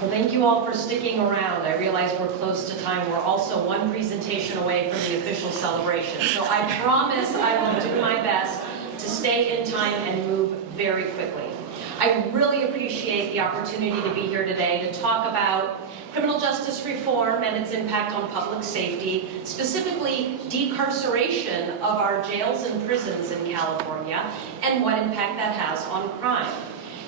Well, thank you all for sticking around. I realize we're close to time. We're also one presentation away from the official celebration. So I promise I will do my best to stay in time and move very quickly. I really appreciate the opportunity to be here today to talk about criminal justice reform and its impact on public safety, specifically decarceration of our jails and prisons in California, and what impact that has on crime.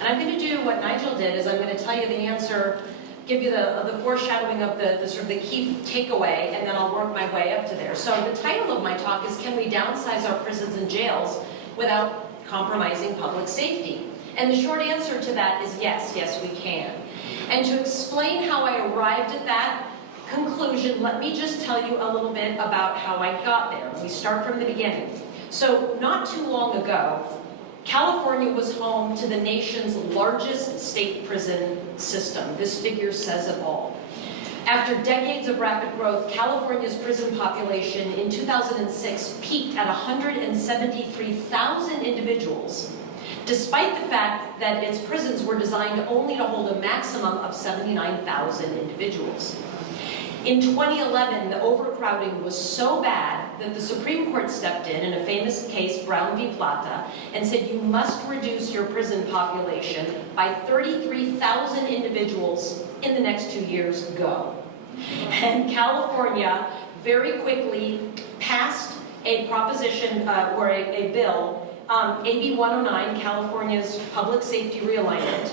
And I'm going to do what Nigel did, is I'm going to tell you the answer, give you the foreshadowing of the sort of the key takeaway, and then I'll work my way up to there. So the title of my talk is, Can We Downsize Our Prisons and Jails Without Compromising Public Safety? And the short answer to that is yes, yes we can. And to explain how I arrived at that conclusion, let me just tell you a little bit about how I got there. We start from the beginning. So not too long ago, California was home to the nation's largest state prison system. This figure says it all. After decades of rapid growth, California's prison population in 2006 peaked at 173,000 individuals, despite the fact that its prisons were designed only to hold a maximum of 79,000 individuals. In 2011, the overcrowding was so bad that the Supreme Court stepped in a famous case, Brown v. Plata, and said you must reduce your prison population by 33,000 individuals in the next 2 years, go. And California very quickly passed a proposition, or a bill, AB 109, California's Public Safety Realignment.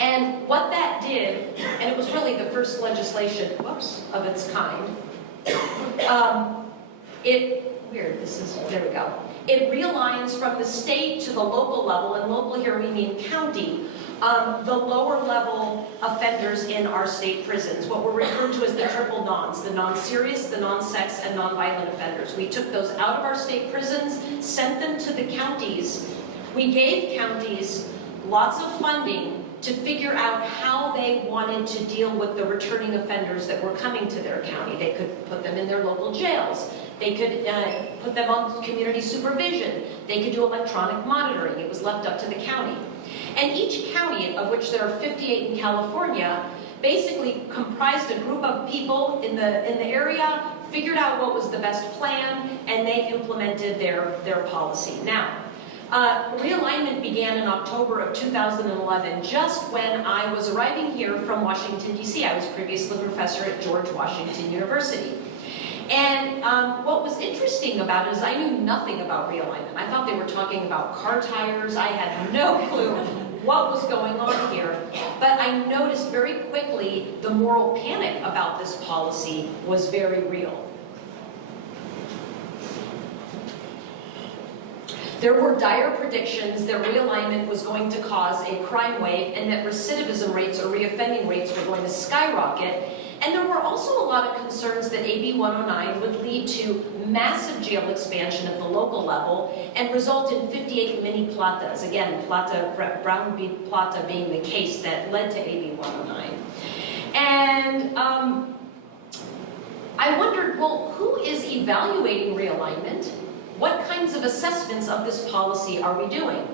And what that did, and it was really the first legislation, of its kind, there we go. It realigns from the state to the local level, and local here we mean county, the lower level offenders in our state prisons, what were referred to as the triple nons, the non-serious, the non-sex, and non-violent offenders. We took those out of our state prisons, sent them to the counties. We gave counties lots of funding to figure out how they wanted to deal with the returning offenders that were coming to their county. They could put them in their local jails. They could put them on community supervision. They could do electronic monitoring. It was left up to the county. And each county, of which there are 58 in California, basically comprised a group of people in the area, figured out what was the best plan, and they implemented their policy. Now, realignment began in October of 2011, just when I was arriving here from Washington, D.C. I was previously a professor at George Washington University. And what was interesting about it is I knew nothing about realignment. I thought they were talking about car tires. I had no clue what was going on here. But I noticed very quickly the moral panic about this policy was very real. There were dire predictions that realignment was going to cause a crime wave and that recidivism rates or reoffending rates were going to skyrocket. And there were also a lot of concerns that AB 109 would lead to massive jail expansion at the local level and result in 58 mini platas. Again, Brown v. Plata being the case that led to AB 109. And I wondered, well, who is evaluating realignment? What kinds of assessments of this policy are we doing?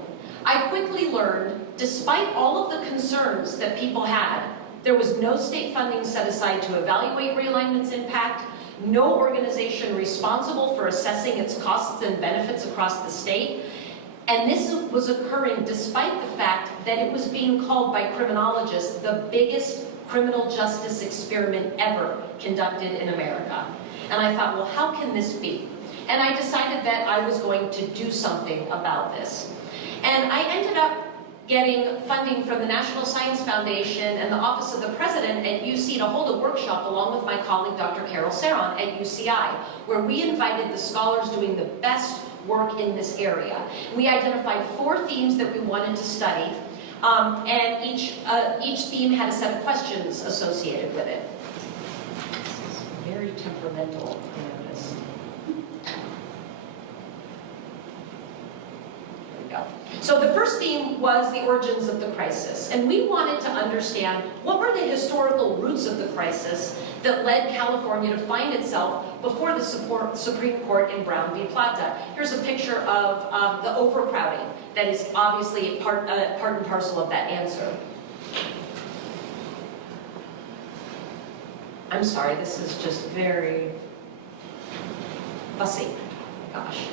I quickly learned, despite all of the concerns that people had, there was no state funding set aside to evaluate realignment's impact, no organization responsible for assessing its costs and benefits across the state, and this was occurring despite the fact that it was being called by criminologists the biggest criminal justice experiment ever conducted in America. And I thought, well, how can this be? And I decided that I was going to do something about this. And I ended up getting funding from the National Science Foundation and the Office of the President at UC to hold a workshop along with my colleague Dr. Carol Saron at UCI, where we invited the scholars doing the best work in this area. We identified 4 themes that we wanted to study, and each theme had a set of questions associated with it. This is very temperamental, I notice. So the first theme was the origins of the crisis, and we wanted to understand what were the historical roots of the crisis that led California to find itself before the Supreme Court in Brown v. Plata. Here's a picture of the overcrowding that is obviously part and parcel of that answer. I'm sorry, this is just very fussy. Gosh.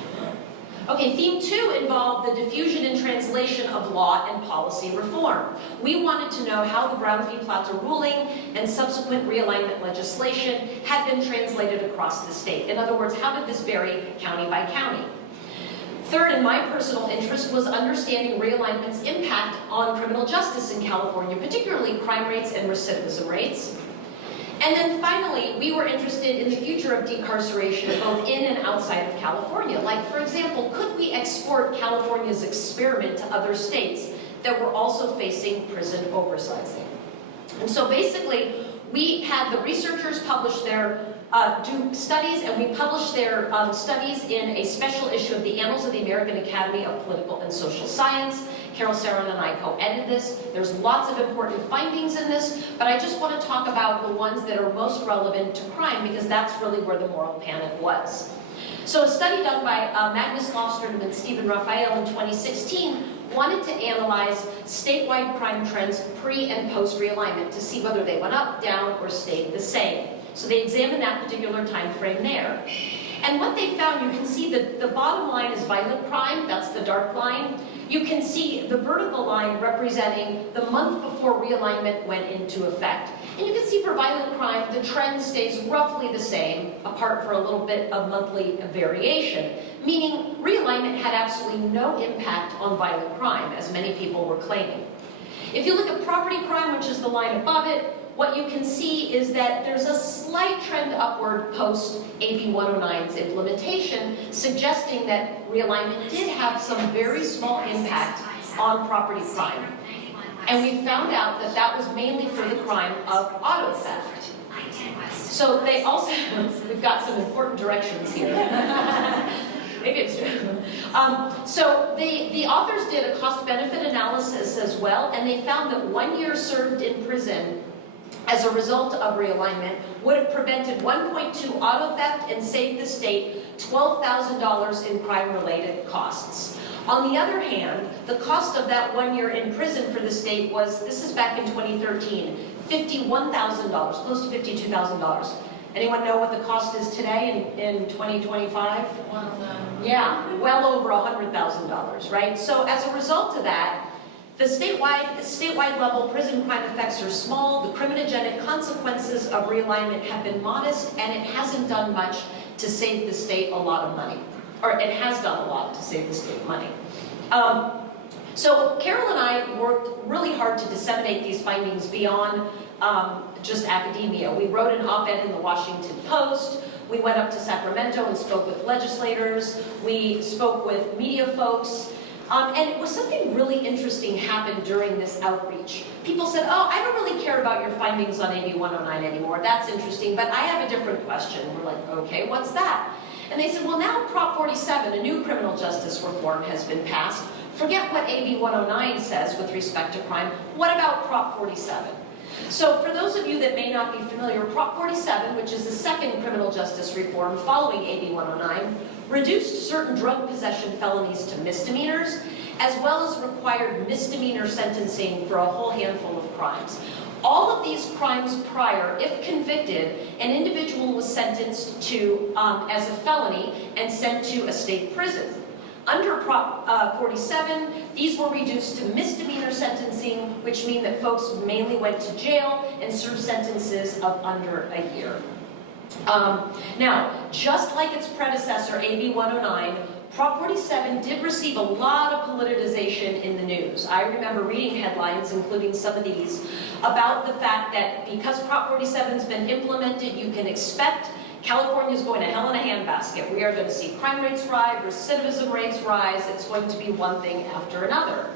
Okay, theme 2 involved the diffusion and translation of law and policy reform. We wanted to know how the Brown v. Platter ruling and subsequent realignment legislation had been translated across the state. In other words, how did this vary county by county? Third, and my personal interest, was understanding realignment's impact on criminal justice in California, particularly crime rates and recidivism rates. And then finally, we were interested in the future of decarceration, both in and outside of California. Like, for example, could we export California's experiment to other states that were also facing prison oversizing? And so basically, we had the researchers publish their do studies, and we published their studies in a special issue of the Annals of the American Academy of Political and Social Science. Carol Saron and I co-edited this. There's lots of important findings in this, but I just want to talk about the ones that are most relevant to crime, because that's really where the moral panic was. So a study done by Magnus Lofstrom and Stephen Raphael in 2016 wanted to analyze statewide crime trends pre- and post-realignment to see whether they went up, down, or stayed the same. So they examined that particular time frame there. And what they found, you can see that the bottom line is violent crime, that's the dark line. You can see the vertical line representing the month before realignment went into effect. And you can see for violent crime, the trend stays roughly the same, apart for a little bit of monthly variation, meaning realignment had absolutely no impact on violent crime, as many people were claiming. If you look at property crime, which is the line above it, what you can see is that there's a slight trend upward post AB 109's implementation, suggesting that realignment did have some very small impact on property crime. And we found out that that was mainly for the crime of auto theft. So they also, we've got some important directions here. Maybe it's true. So the authors did a cost-benefit analysis as well, and they found that 1 year served in prison as a result of realignment would have prevented 1.2 auto theft and saved the state $12,000 in crime-related costs. On the other hand, the cost of that 1 year in prison for the state was, this is back in 2013, $51,000, close to $52,000. Anyone know what the cost is today in 2025? Yeah, well over $100,000, right? So as a result of that, the statewide level prison crime effects are small, the criminogenic consequences of realignment have been modest, and it hasn't done much to save the state a lot of money. Or it has done a lot to save the state money. So Carol and I worked really hard to disseminate these findings beyond just academia. We wrote an op-ed in the Washington Post. We went up to Sacramento and spoke with legislators. We spoke with media folks. And it was something really interesting happened during this outreach. People said, oh, I don't really care about your findings on AB 109 anymore. That's interesting, but I have a different question. We're like, okay, what's that? And they said, well, now Prop 47, a new criminal justice reform, has been passed. Forget what AB 109 says with respect to crime. What about Prop 47? So for those of you that may not be familiar, Prop 47, which is the second criminal justice reform following AB 109, reduced certain drug possession felonies to misdemeanors, as well as required misdemeanor sentencing for a whole handful of crimes. All of these crimes prior, if convicted, an individual was sentenced to as a felony and sent to a state prison. Under Prop 47, these were reduced to misdemeanor sentencing, which mean that folks mainly went to jail and served sentences of under a year. Now, just like its predecessor, AB 109, Prop 47 did receive a lot of politicization in the news. I remember reading headlines, including some of these, about the fact that because Prop 47's been implemented, you can expect California's going to hell in a handbasket. We are going to see crime rates rise, recidivism rates rise. It's going to be one thing after another.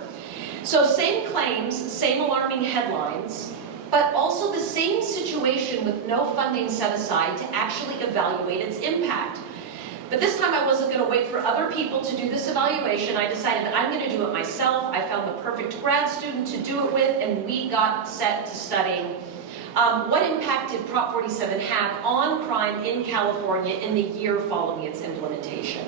So same claims, same alarming headlines, but also the same situation with no funding set aside to actually evaluate its impact. But this time I wasn't going to wait for other people to do this evaluation. I decided that I'm going to do it myself. I found the perfect grad student to do it with, and we got set to studying what impact did Prop 47 have on crime in California in the year following its implementation.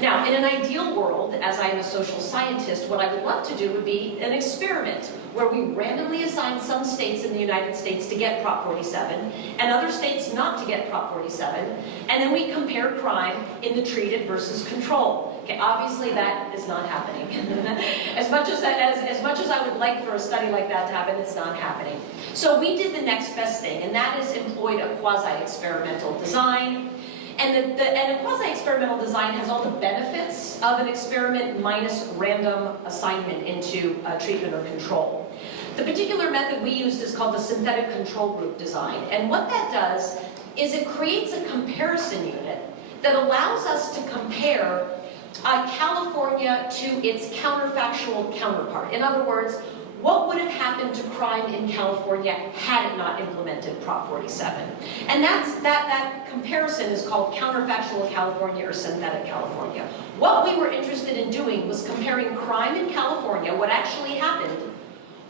Now, in an ideal world, as I am a social scientist, what I would love to do would be an experiment where we randomly assign some states in the United States to get Prop 47 and other states not to get Prop 47, and then we compare crime in the treated versus control. Okay, obviously that is not happening. as much as I would like for a study like that to happen, it's not happening. So we did the next best thing, and that is employed a quasi-experimental design. And a quasi-experimental design has all the benefits of an experiment minus random assignment into treatment or control. The particular method we used is called the synthetic control group design. And what that does is it creates a comparison unit that allows us to compare California to its counterfactual counterpart. In other words, what would have happened to crime in California had it not implemented Prop 47? And that comparison is called counterfactual California or synthetic California. What we were interested in doing was comparing crime in California, what actually happened,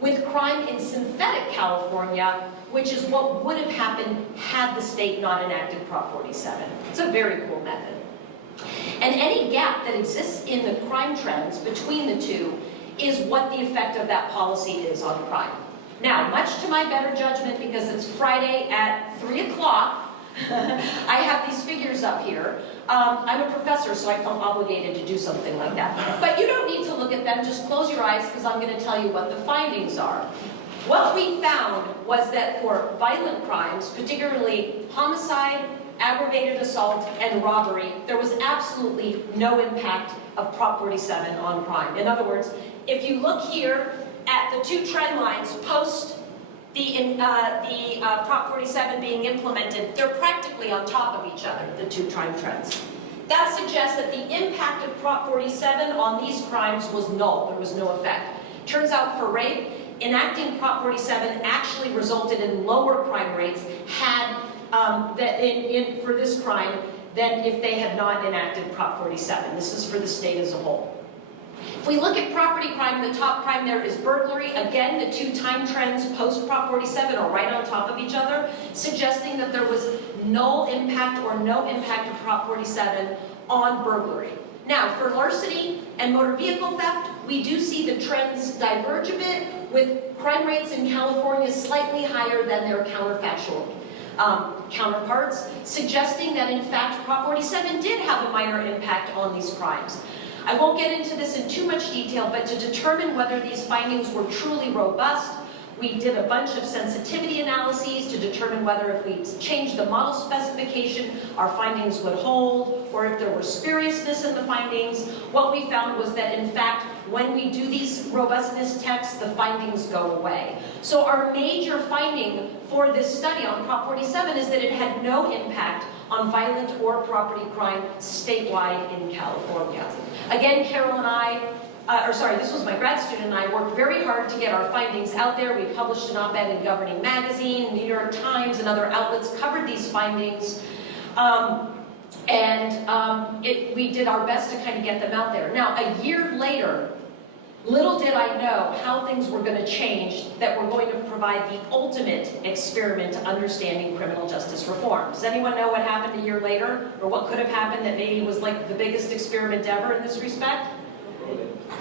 with crime in synthetic California, which is what would have happened had the state not enacted Prop 47. It's a very cool method. And any gap that exists in the crime trends between the two is what the effect of that policy is on crime. Now, much to my better judgment, because it's Friday at 3 o'clock, I have these figures up here. I'm a professor, so I felt obligated to do something like that. But you don't need to look at them, just close your eyes, because I'm going to tell you what the findings are. What we found was that for violent crimes, particularly homicide, aggravated assault, and robbery, there was absolutely no impact of Prop 47 on crime. In other words, if you look here at the two trend lines post the Prop 47 being implemented, they're practically on top of each other, the two crime trends. That suggests that the impact of Prop 47 on these crimes was null. There was no effect. Turns out for rape, enacting Prop 47 actually resulted in lower crime rates for this crime than if they had not enacted Prop 47. This is for the state as a whole. If we look at property crime, the top crime there is burglary. Again, the two time trends post-Prop 47 are right on top of each other, suggesting that there was null impact or no impact of Prop 47 on burglary. Now, for larceny and motor vehicle theft, we do see the trends diverge a bit, with crime rates in California slightly higher than their counterfactual counterparts, suggesting that in fact Prop 47 did have a minor impact on these crimes. I won't get into this in too much detail, but to determine whether these findings were truly robust, we did a bunch of sensitivity analyses to determine whether if we changed the model specification, our findings would hold, or if there were spuriousness in the findings. What we found was that, in fact, when we do these robustness tests, the findings go away. So our major finding for this study on Prop 47 is that it had no impact on violent or property crime statewide in California. Again, Carol and I, this was my grad student and I, worked very hard to get our findings out there. We published an op-ed in Governing Magazine, New York Times, and other outlets covered these findings. We did our best to kind of get them out there. Now, a year later, little did I know how things were going to change that were going to provide the ultimate experiment to understanding criminal justice reform. Does anyone know what happened a year later? Or what could have happened that maybe was like the biggest experiment ever in this respect?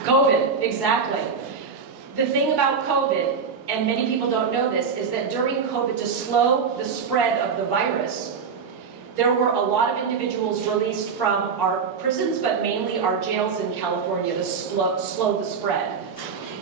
COVID, exactly. The thing about COVID, and many people don't know this, is that during COVID, to slow the spread of the virus, there were a lot of individuals released from our prisons, but mainly our jails in California to slow the spread.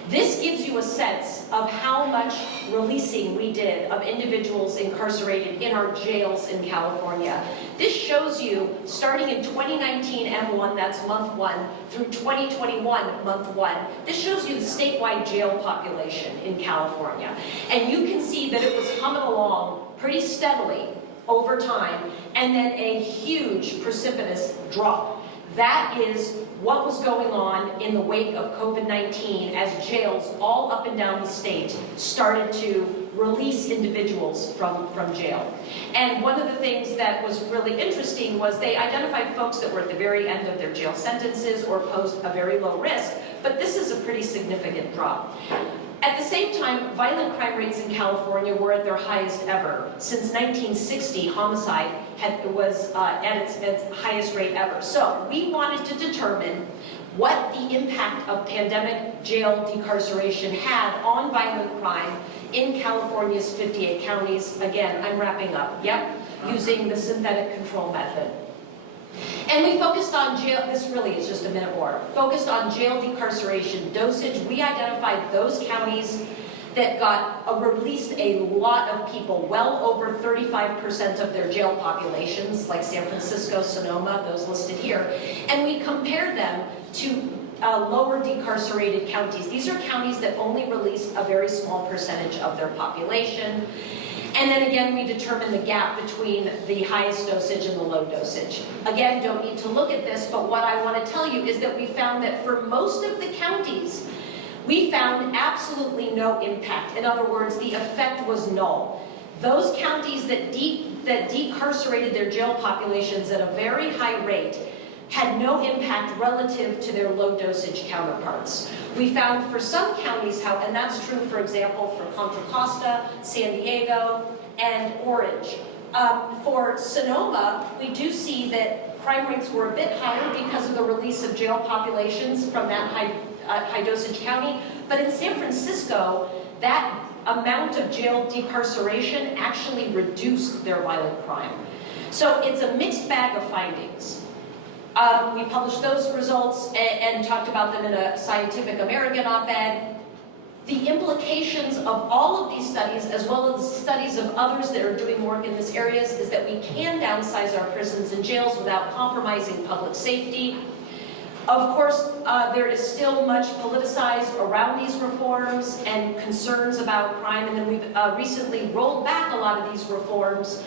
This gives you a sense of how much releasing we did of individuals incarcerated in our jails in California. This shows you, starting in 2019 M1, that's month 1, through 2021 month 1, this shows you the statewide jail population in California. And you can see that it was humming along pretty steadily over time, and then a huge precipitous drop. That is what was going on in the wake of COVID-19 as jails all up and down the state started to release individuals from jail. And one of the things that was really interesting was they identified folks that were at the very end of their jail sentences or posed a very low risk, but this is a pretty significant drop. At the same time, violent crime rates in California were at their highest ever. Since 1960, homicide was at its highest rate ever. So we wanted to determine what the impact of pandemic jail decarceration had on violent crime in California's 58 counties. Again, I'm wrapping up, using the synthetic control method. And we focused on jail, this really is just a minute more, focused on jail decarceration dosage. We identified those counties that released a lot of people, well over 35% of their jail populations, like San Francisco, Sonoma, those listed here. And we compared them to lower decarcerated counties. These are counties that only released a very small percentage of their population. And then again, we determined the gap between the highest dosage and the low dosage. Again, don't need to look at this, but what I want to tell you is that we found that for most of the counties, we found absolutely no impact. In other words, the effect was null. Those counties that decarcerated their jail populations at a very high rate had no impact relative to their low dosage counterparts. We found for some counties, and that's true, for example, for Contra Costa, San Diego, and Orange. For Sonoma, we do see that crime rates were a bit higher because of the release of jail populations from that high dosage county. But in San Francisco, that amount of jail decarceration actually reduced their violent crime. So it's a mixed bag of findings. We published those results and talked about them in a Scientific American op-ed. The implications of all of these studies, as well as studies of others that are doing work in these areas, is that we can downsize our prisons and jails without compromising public safety. Of course, there is still much politicized around these reforms and concerns about crime, and then we've recently rolled back a lot of these reforms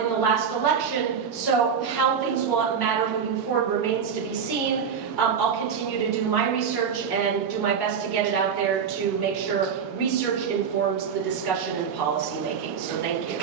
in the last election, so how things will matter moving forward remains to be seen. I'll continue to do my research and do my best to get it out there to make sure research informs the discussion and policy making. So thank you.